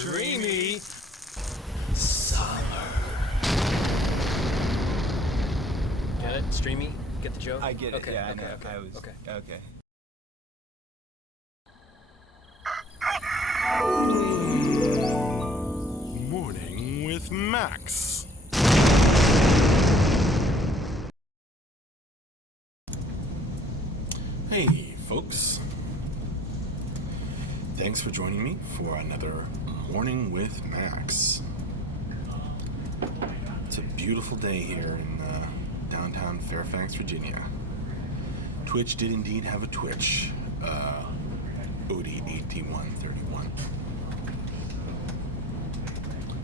Streamy Summer. Get it? Streamy? Get the joke? I get it. Okay, Yeah, okay, I know. okay, I was okay. okay. Morning with Max. Hey, folks. Thanks for joining me for another Morning with Max. It's a beautiful day here in downtown Fairfax, Virginia. Twitch did indeed have a Twitch. Odie8131.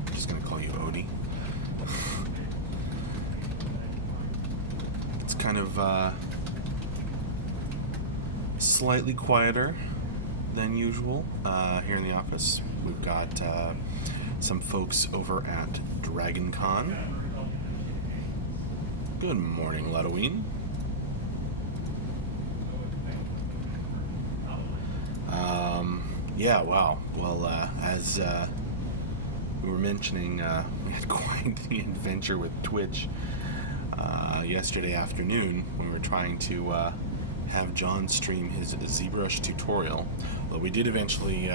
I'm just gonna call you Odie. It's kind of slightly quieter than usual here in the office. We've got some folks over at Dragon Con. Good morning, Ludoween. Yeah, wow. Well, as we were mentioning, we had quite the adventure with Twitch yesterday afternoon when we were trying to have John stream his ZBrush tutorial. Well, we did eventually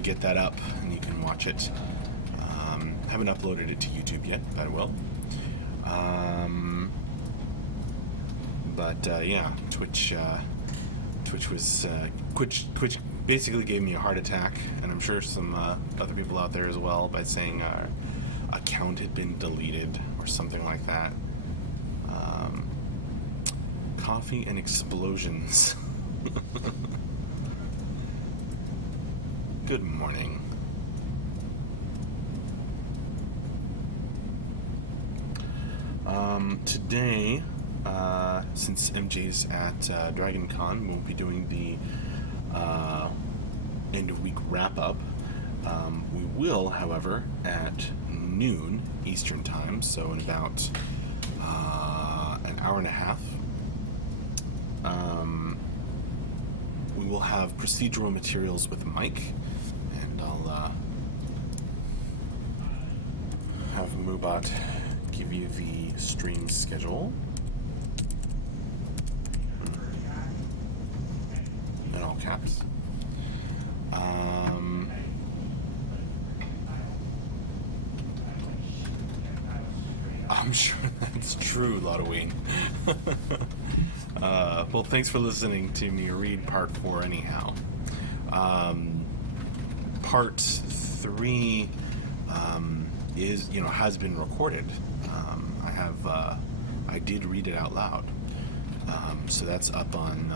get that up, and you can watch it. Haven't uploaded it to YouTube yet, but I will. Yeah, Twitch was Twitch basically gave me a heart attack, and I'm sure some other people out there as well, by saying our account had been deleted or something like that. Coffee and explosions. Good morning. Today, since MJ's at Dragon Con, we'll be doing the end of week wrap up. We will, however, at noon Eastern time, so in about an hour and a half, we will have procedural materials with Mike, and I'll have Mubot give you the stream schedule. In all caps. I'm sure that's true, Ludoween. Well, thanks for listening to me read part 4 anyhow. Part 3 has been recorded. I did read it out loud. So that's up on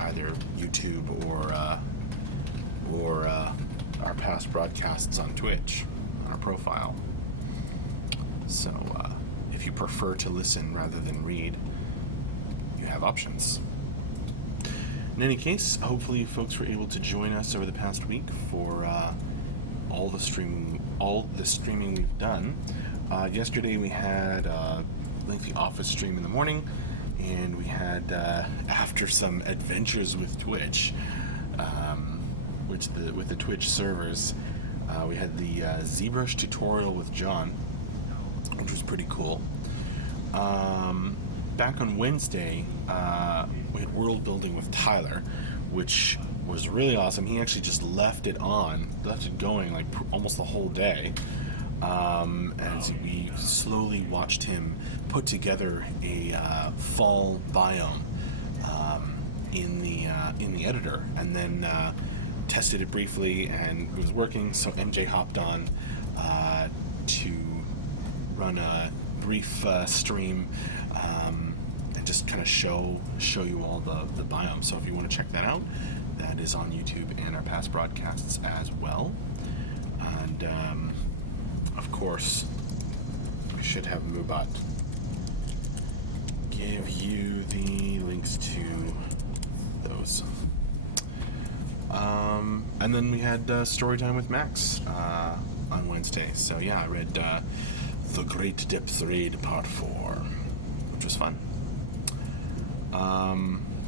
either YouTube or our past broadcasts on Twitch, on our profile. So if you prefer to listen rather than read, you have options. In any case, hopefully folks were able to join us over the past week for all the streaming we've done. Yesterday we had a lengthy office stream in the morning, and we had, after some adventures with Twitch, with the Twitch servers, we had the ZBrush tutorial with John, which was pretty cool. Back on Wednesday, we had world building with Tyler, which was really awesome. He actually just left it going like almost the whole day, as we slowly watched him put together a fall biome in the editor, and then tested it briefly, and it was working. So MJ hopped on to run a brief stream and just kind of show you all the biomes. So if you want to check that out, that is on YouTube and our past broadcasts as well. And of course, we should have Mubot give you the links to those. And then we had story time with Max on Wednesday. So yeah, I read The Great Depth Raid Part 4, which was fun.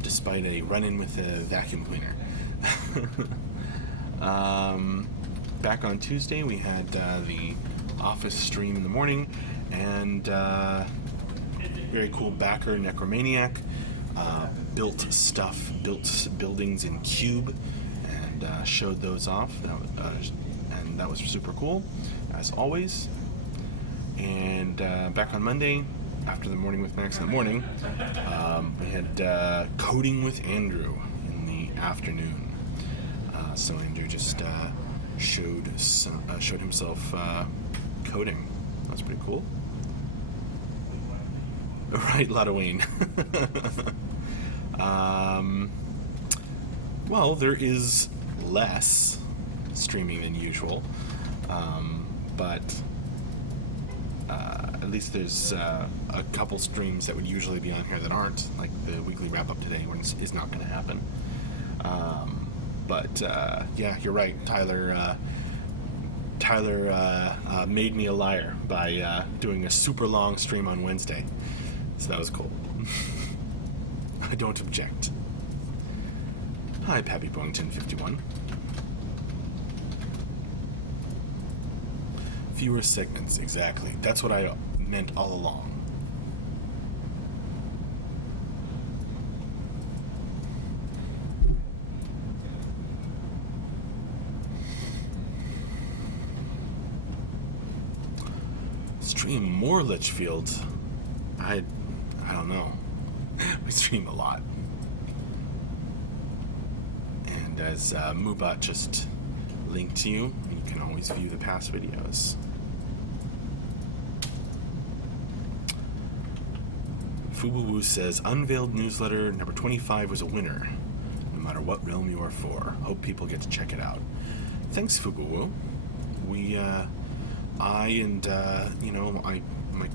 Despite a run-in with a vacuum cleaner. Back on Tuesday, we had the Office stream in the morning, and very cool backer Necromaniac built buildings in Cube, and showed those off. And that was super cool, as always. And back on Monday, after the Morning with Max in the morning, we had Coding with Andrew in the afternoon. So Andrew just showed himself coding. That's pretty cool. Right, Ladawayne. Well, there is less streaming than usual, but at least there's a couple streams that would usually be on here that aren't, like the weekly wrap-up today when is not going to happen. But yeah, you're right. Tyler made me a liar by doing a super long stream on Wednesday. So that was cool. I don't object. Hi, Pappy Boington 51. Fewer segments, exactly. That's what I meant all along. Stream more Litchfield. I don't know. We stream a lot. And as Moobot just linked to you, you can always view the past videos. Fubuwu says, Unveiled newsletter number 25 was a winner, no matter what realm you are for. Hope people get to check it out. Thanks, Fubuwu. My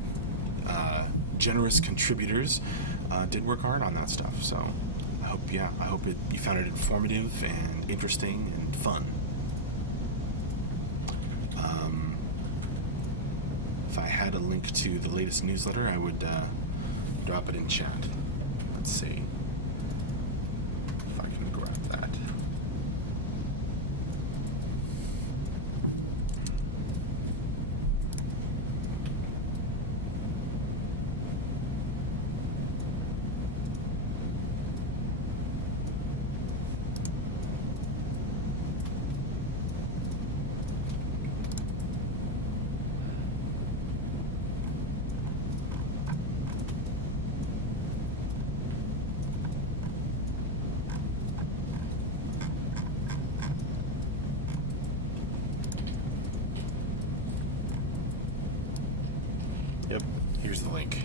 generous contributors did work hard on that stuff. So I hope you found it informative and interesting and fun. If I had a link to the latest newsletter, I would drop it in chat. Let's see if I can grab that. Yep, here's the link.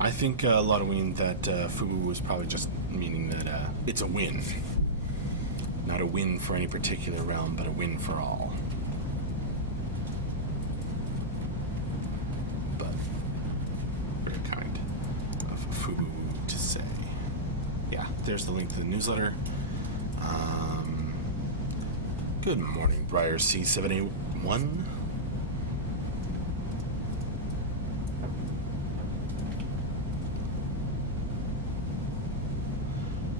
I think Ladawayne, that Fubu was probably just meaning that it's a win. Not a win for any particular realm, but a win for all. But very kind of Fubu to say. Yeah, there's the link to the newsletter. Good morning, Briar C781.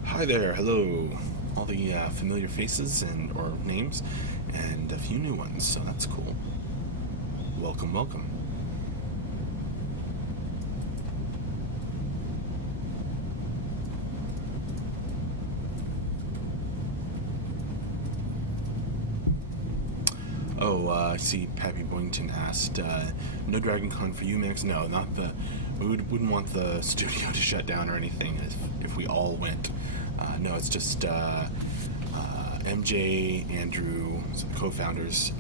Hi there, hello. All the familiar faces or names, and a few new ones, so that's cool. Welcome, welcome. Oh, I see Pappy Boington asked, no Dragon Con for you, Max? No, not the... We wouldn't want the studio to shut down or anything if we all went. No, it's just MJ, Andrew, some co-founders,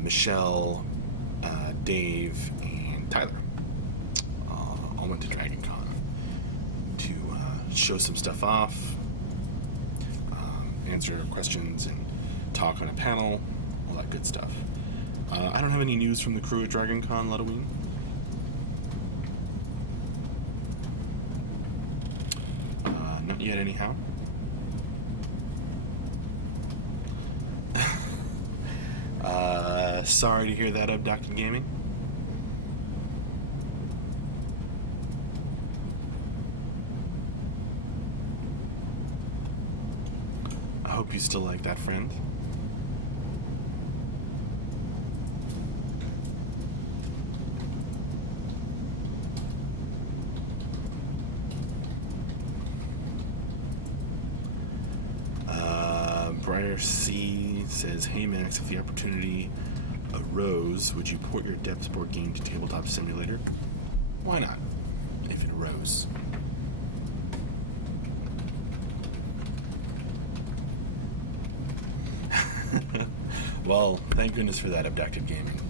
Michelle, Dave, and Tyler all went to Dragon Con to show some stuff off, answer questions, and talk on a panel, all that good stuff. I don't have any news from the crew at Dragon Con, Ladawayne. Not yet, anyhow. Sorry to hear that, Abducted Gaming. hope you still like that, friend. Briar C says, "Hey Max, if the opportunity arose, would you port your Depths board game to Tabletop Simulator? Why not? If it arose." Well, thank goodness for that, Abducted Gaming.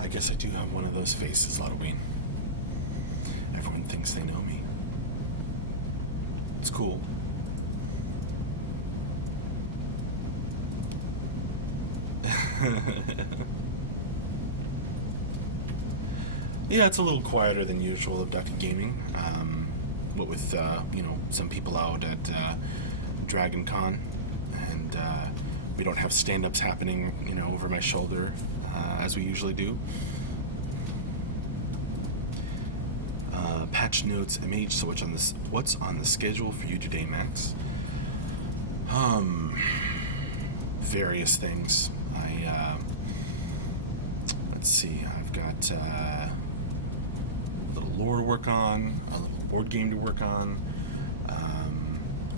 I guess I do have one of those faces, Halloween. Everyone thinks they know me. It's cool. Yeah, it's a little quieter than usual, Abducted Gaming. What with, some people out at Dragon Con, and we don't have stand-ups happening, over my shoulder, as we usually do. Patch notes, MH, so what's on the schedule for you today, Max? Various things. Let's see, I've got a little lore to work on, a little board game to work on.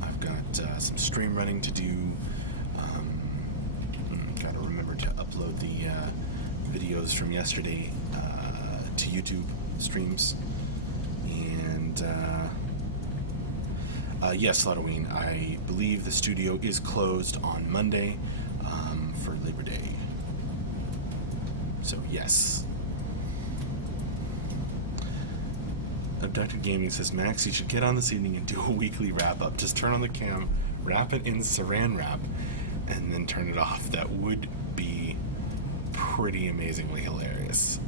I've got some stream running to do. Gotta remember to upload the videos from yesterday to YouTube streams. And yes, Halloween, I believe the studio is closed on Monday for Labor Day. So yes. Abducted Gaming says, "Max, you should get on this evening and do a weekly wrap-up. Just turn on the cam, wrap it in saran wrap, and then turn it off. That would be pretty amazingly hilarious."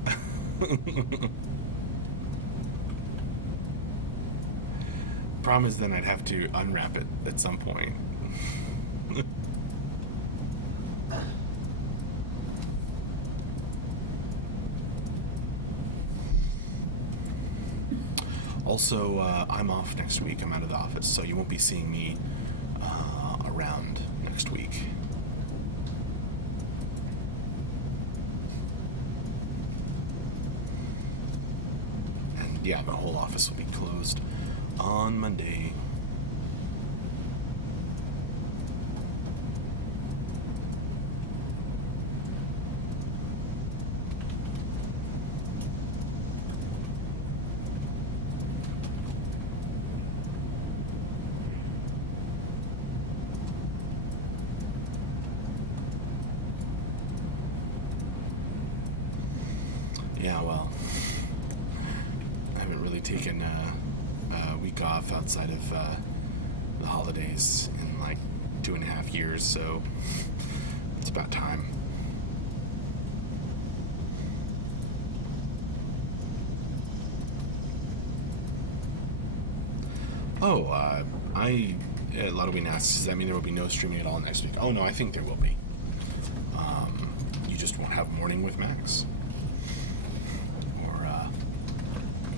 Problem is, then I'd have to unwrap it at some point. Also, I'm off next week. I'm out of the office, so you won't be seeing me around next week. And yeah, the whole office will be closed on Monday. Yeah, well, I haven't really taken a week off outside of the holidays in like 2.5 years, so it's about time. Oh, Ludwig asks, does that mean there will be no streaming at all next week? Oh no, I think there will be. You just won't have Morning with Max.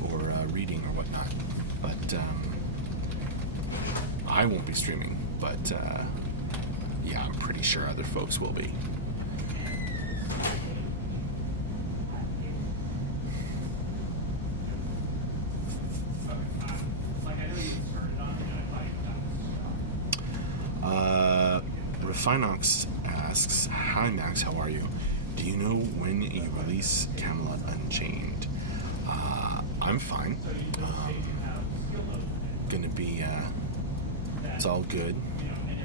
Or reading or whatnot. But I won't be streaming, but yeah, I'm pretty sure other folks will be. Refinox asks, "Hi Max, how are you? Do you know when you release Camelot Unchained?" I'm fine. Gonna be, it's all good.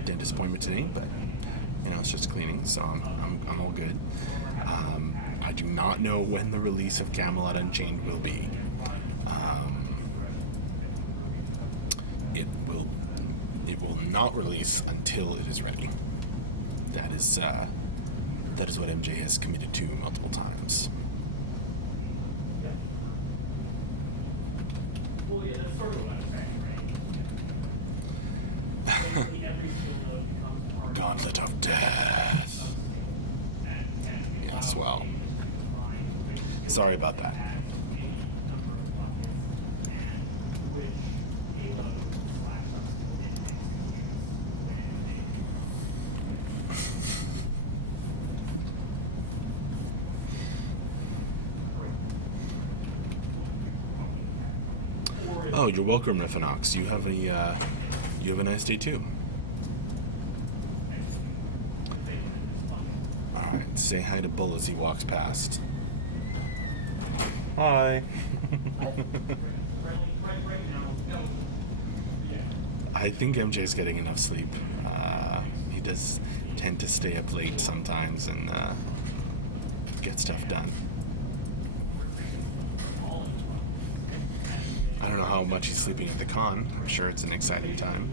Dentist appointment today, but it's just cleaning, so I'm all good. I do not know when the release of Camelot Unchained will be. It will not release until it is ready. That is what MJ has committed to multiple times. gauntlet of death. Yes, well. Sorry about that. Oh, you're welcome, Riffinox. You have a nice day too. All right, say hi to Bull as he walks past. Hi. I think MJ's getting enough sleep. He does tend to stay up late sometimes and get stuff done. I don't know how much he's sleeping at the con. I'm sure it's an exciting time.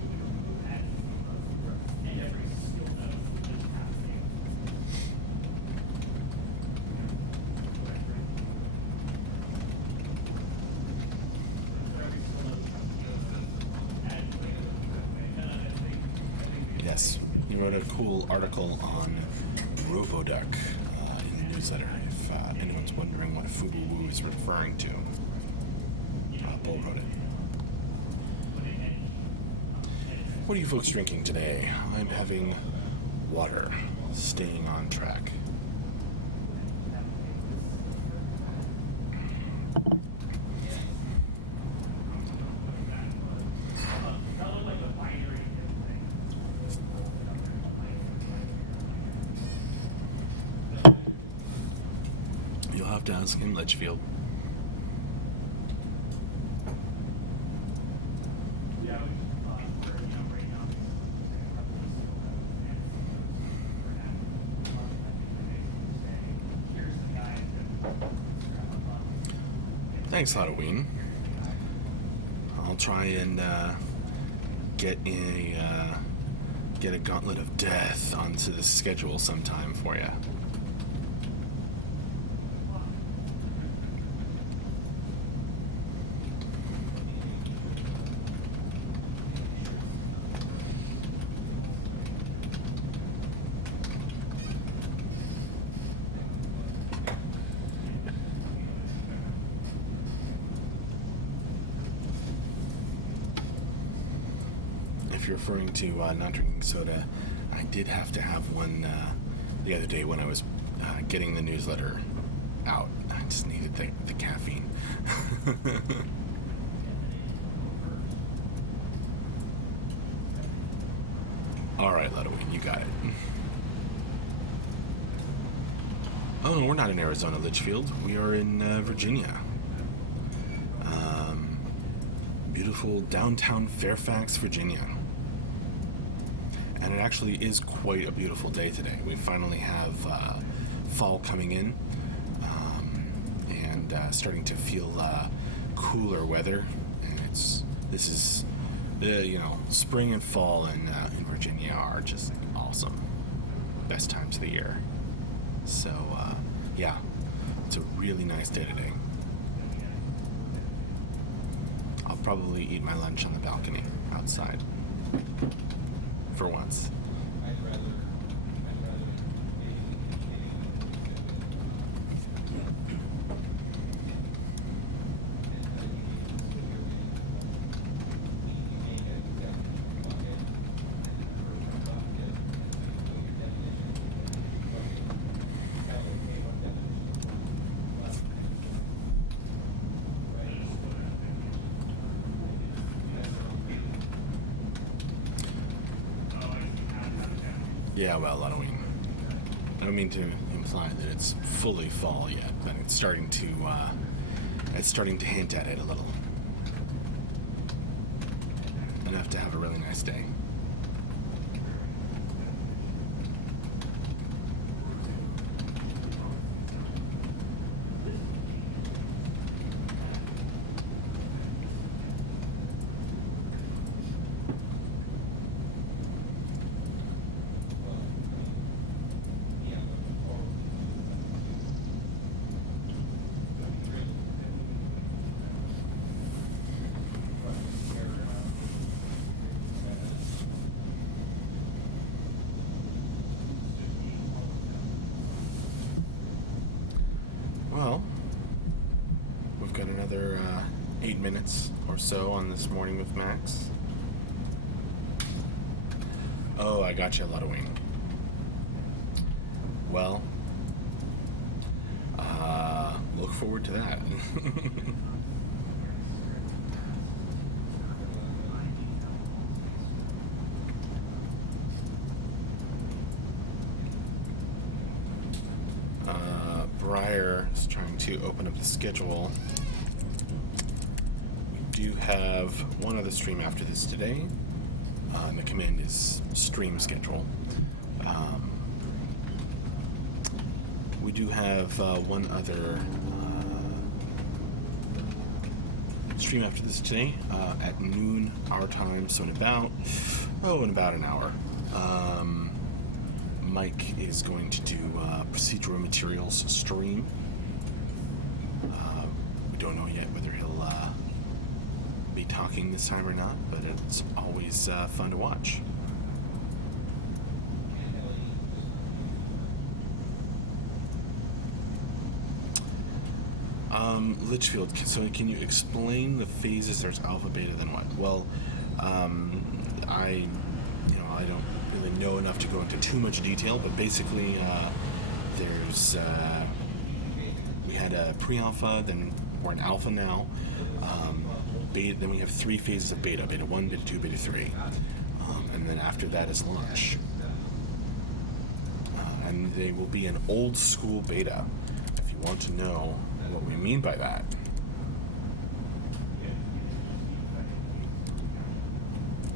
Yes, he wrote a cool article on Roboduck in the newsletter. If anyone's wondering what Fubu is referring to, Bull wrote it. What are you folks drinking today? I'm having water, staying on track. You'll have to ask him, Litchfield. Thanks, Halloween. I'll try and get a gauntlet of death onto the schedule sometime for you. If you're referring to not drinking soda, I did have to have one the other day when I was getting the newsletter out. I just needed the caffeine. All right, Ludwig, you got it. Oh, no, we're not in Arizona, Litchfield. We are in Virginia. Beautiful downtown Fairfax, Virginia. And it actually is quite a beautiful day today. We finally have fall coming in and starting to feel cooler weather. And this is spring and fall in Virginia are just awesome. Best times of the year. So yeah, it's a really nice day today. I'll probably eat my lunch on the balcony outside. For once. Yeah, well, Halloween. I don't mean to imply that it's fully fall yet, but it's starting to hint at it a little. Enough to have a really nice day. minutes or so on This Morning with Max. Oh, I got you, Ludwig. Well, look forward to that. Briar is trying to open up the schedule. We do have one other stream after this today. And the command is stream schedule. We do have one other stream after this today at noon our time, so in about an hour. Mike is going to do procedural materials stream. We don't know yet whether he'll be talking this time or not, but it's always fun to watch. Litchfield, so can you explain the phases? There's alpha, beta, then what? Well, I don't really know enough to go into too much detail, but basically, there's we had a pre-alpha, then we're in alpha now. Beta, then we have 3 phases of beta: beta 1, beta 2, beta 3, and then after that is launch. And they will be an old school beta. If you want to know what we mean by that.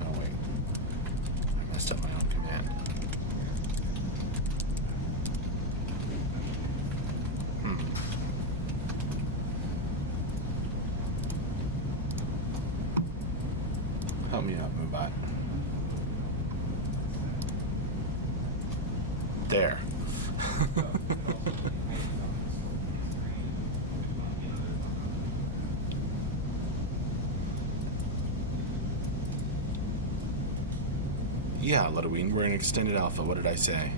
Oh wait, I messed up my own command. Help me out, Moobot. There. Yeah, Ludwig, we're in extended alpha. What did I say?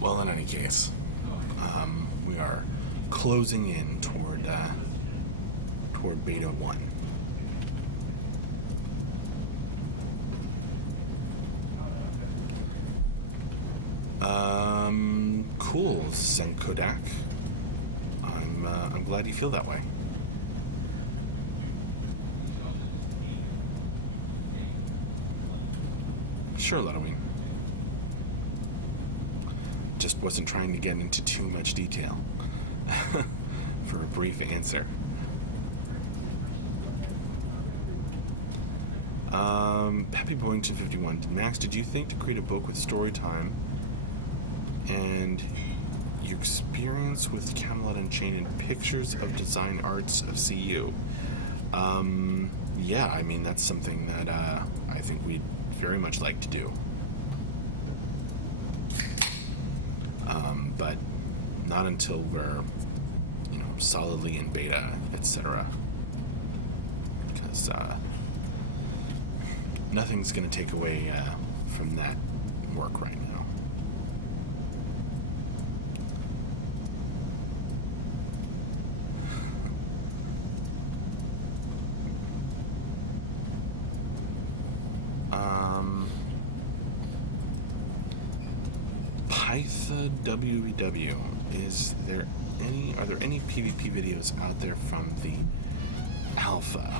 Well, in any case, we are closing in toward beta 1. Cool, Senkodak. I'm glad you feel that way. Sure, Ludwig. Just wasn't trying to get into too much detail for a brief answer. Peppy Boyington 51. Max, did you think to create a book with story time and your experience with Camelot Unchained and pictures of design arts of CU? Yeah, I mean, that's something that I think we'd very much like to do. But not until we're, solidly in beta, etc. Because nothing's going to take away from that work right now. Pytha WW, are there any PvP videos out there from the alpha?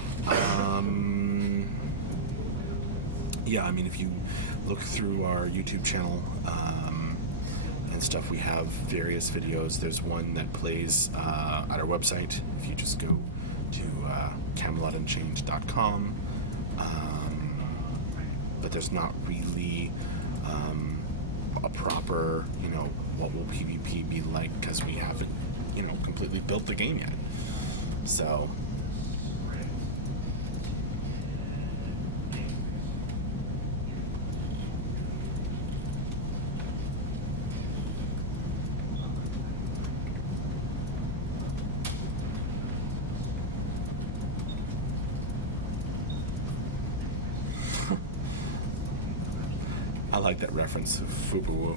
Yeah, I mean, if you look through our YouTube channel and stuff, we have various videos. There's one that plays at our website. If you just go to CamelotUnchained.com, but there's not really a proper, what will PvP be like, because we haven't completely built the game yet. So. I like that reference of Fubu.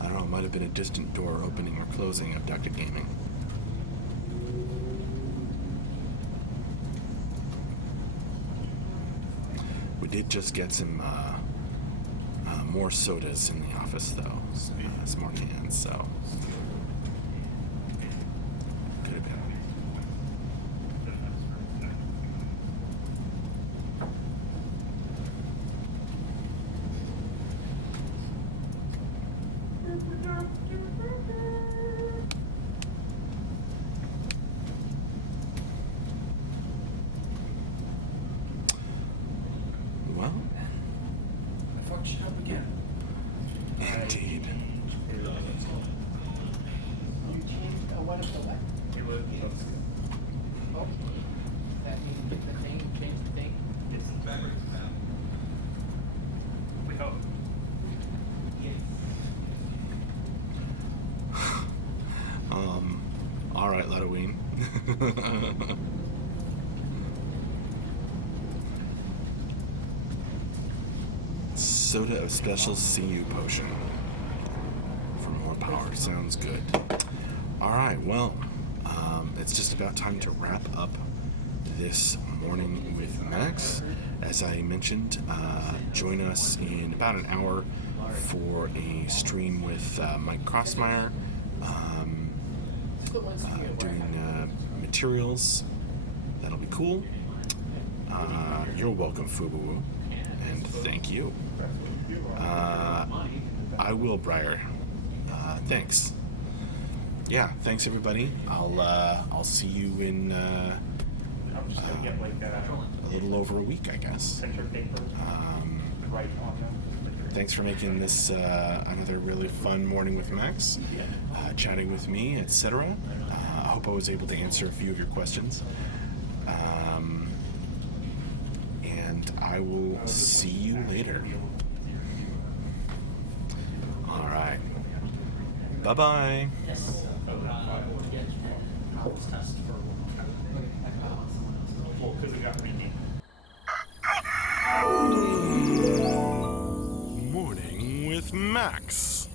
I don't know, it might have been a distant door opening or closing of Ducket Gaming. We did just get some more sodas in the office, though. Some more cans, so. Could have been. Well, I fucked shit up again. indeed. You changed what of the what? Oh, that means the thing, change the thing? We hope. All right, Ladoween. Soda of special CU potion for more power. Sounds good. All right, well, it's just about time to wrap up this morning with Max. As I mentioned, join us in about an hour for a stream with Mike Crossmeyer, doing materials. That'll be cool. You're welcome, Fubu, and thank you. I will, Briar. Thanks. Yeah, thanks everybody. I'll see you in a little over a week, I guess. Thanks for making this another really fun morning with Max, chatting with me, etc. I hope I was able to answer a few of your questions. And I will see you later. All right. Bye-bye. Morning with Max.